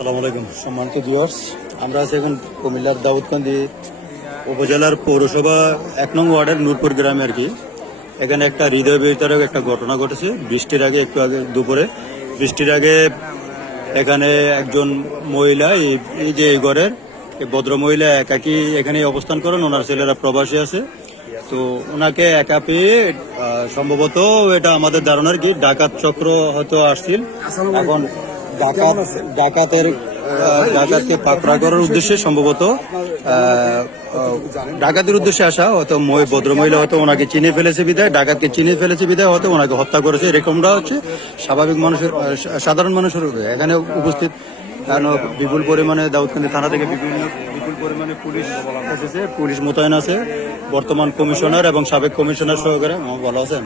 আলাইকুম। সম্মানিত ভিউয়ার্স আমরা আছি এখন কুমিল্লার দাউদকান্দি উপজেলার পৌরসভা এক নং ওয়ার্ডের নূরপুর গ্রামে আর কি। এখানে একটা হৃদয় বিতরক একটা ঘটনা ঘটেছে। বৃষ্টির আগে একটু আগে দুপুরে। বৃষ্টির আগে এখানে একজন মহিলা এই- যে এই ঘরের ভদ্র মহিলা একাকি এখানে অবস্থান করেন। ওনার ছেলেরা প্রবাসী আছে। তো ওনাকে একা পেয়ে সম্ভবত এটা আমাদের ধারণার কি ডাকাত চক্র হয়তো আসছিল। এখন ডাকাত ডাকাতের ডাকাতকে পাকড়া করার উদ্দেশ্যে সম্ভবত ডাকাতের উদ্দেশ্যে আসা হয়তো মই- ভদ্রমহিলা হয়তো ওনাকে চিনে ফেলেছে বিদায় ডাকাতকে চিনে ফেলেছে বিদায় হয়তো ওনাকে হত্যা করেছে এরকমটা হচ্ছে স্বাভাবিক মানুষের সাধারণ মানুষের এখানে উপস্থিত কারণ বিপুল পরিমাণে দাউদকান্দি থানা থেকে বিভিন্ন বিপুল পরিমাণে পুলিশ এসেছে পুলিশ মোতায়েন আছে বর্তমান কমিশনার এবং সাবেক কমিশনার সহকারে ভালো আছেন?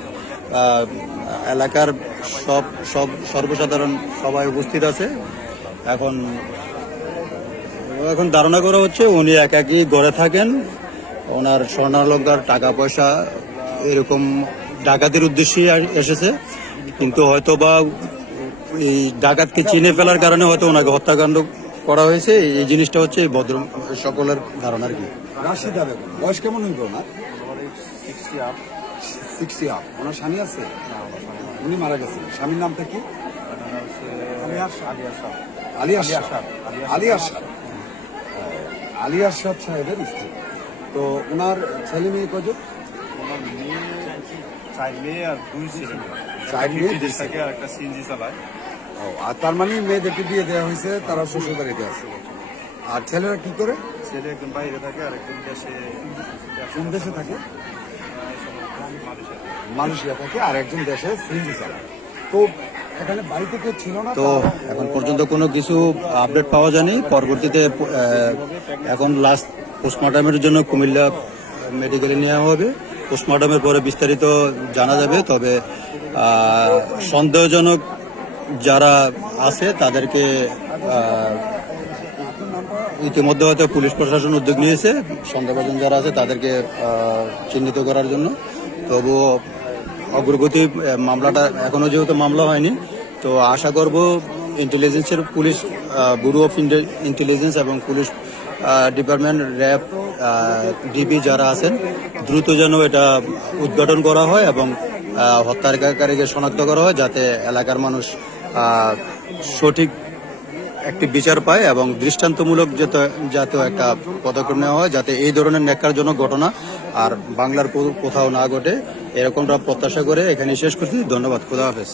এলাকার সব সব সর্বসাধারণ সবাই উপস্থিত আছে। এখন এখন ধারণা করা হচ্ছে উনি একাকি গড়ে থাকেন। ওনার স্বর্ণালঙ্কার টাকা পয়সা এরকম ডাকাতির উদ্দেশ্যেই এসেছে। কিন্তু হয়তো বা এই ডাকাতকে চিনে ফেলার কারণে হয়তো ওনাকে হত্যাকাণ্ড করা হয়েছে। এই জিনিসটা হচ্ছে এই ভদ্র সকলের ধারণা আর কি। রাশিদা বেগম বয়স কেমন হইব না সিক্সটি আপ ওনার স্বামী আছে? উনি মারা গেছেন। স্বামীর নামটা কি? আলী আশরাফ আলী আশরাফ আলী আশরাফ সাহেবের স্ত্রী। তো ওনার ছেলে মেয়ে কজন? আর তার মানে মেয়েদেরকে বিয়ে দেওয়া হয়েছে তারা শ্বশুর বাড়িতে আছে। আর ছেলেরা কি করে? ছেলে একজন বাইরে থাকে আর একজন দেশে কোন দেশে থাকে? মালয়েশিয়া থাকে আর একজন দেশে সিএনজি চালায় তো এখানে বাড়িতে কেউ ছিল না তো এখন পর্যন্ত কোনো কিছু আপডেট পাওয়া যায়নি। পরবর্তীতে এখন লাস্ট পোস্টমর্টমের জন্য কুমিল্লা মেডিকেলে নেওয়া হবে। পোস্টমর্টমের পরে বিস্তারিত জানা যাবে তবে সন্দেহজনক যারা আছে তাদেরকে ইতিমধ্যে হয়তো পুলিশ প্রশাসন উদ্যোগ নিয়েছে। সন্দেহভাজন যারা আছে তাদেরকে চিহ্নিত করার জন্য। তবুও অগ্রগতি মামলাটা এখনও যেহেতু মামলা হয়নি, তো আশা করব ইন্টেলিজেন্সের পুলিশ ব্যুরো অফ ইন্টেলিজেন্স এবং পুলিশ ডিপার্টমেন্ট র্যাব ডিবি যারা আছেন, দ্রুত যেন এটা উদ্ঘাটন করা হয় এবং হত্যাকারীকে শনাক্ত করা হয় যাতে এলাকার মানুষ সঠিক একটি বিচার পায় এবং দৃষ্টান্তমূলক যাতে যাতে একটা পদক্ষেপ নেওয়া হয় যাতে এই ধরনের ন্যাক্কারজনক ঘটনা আর বাংলার কোথাও না ঘটে এরকমটা প্রত্যাশা করে এখানে শেষ করছি। ধন্যবাদ খুদা হাফেজ।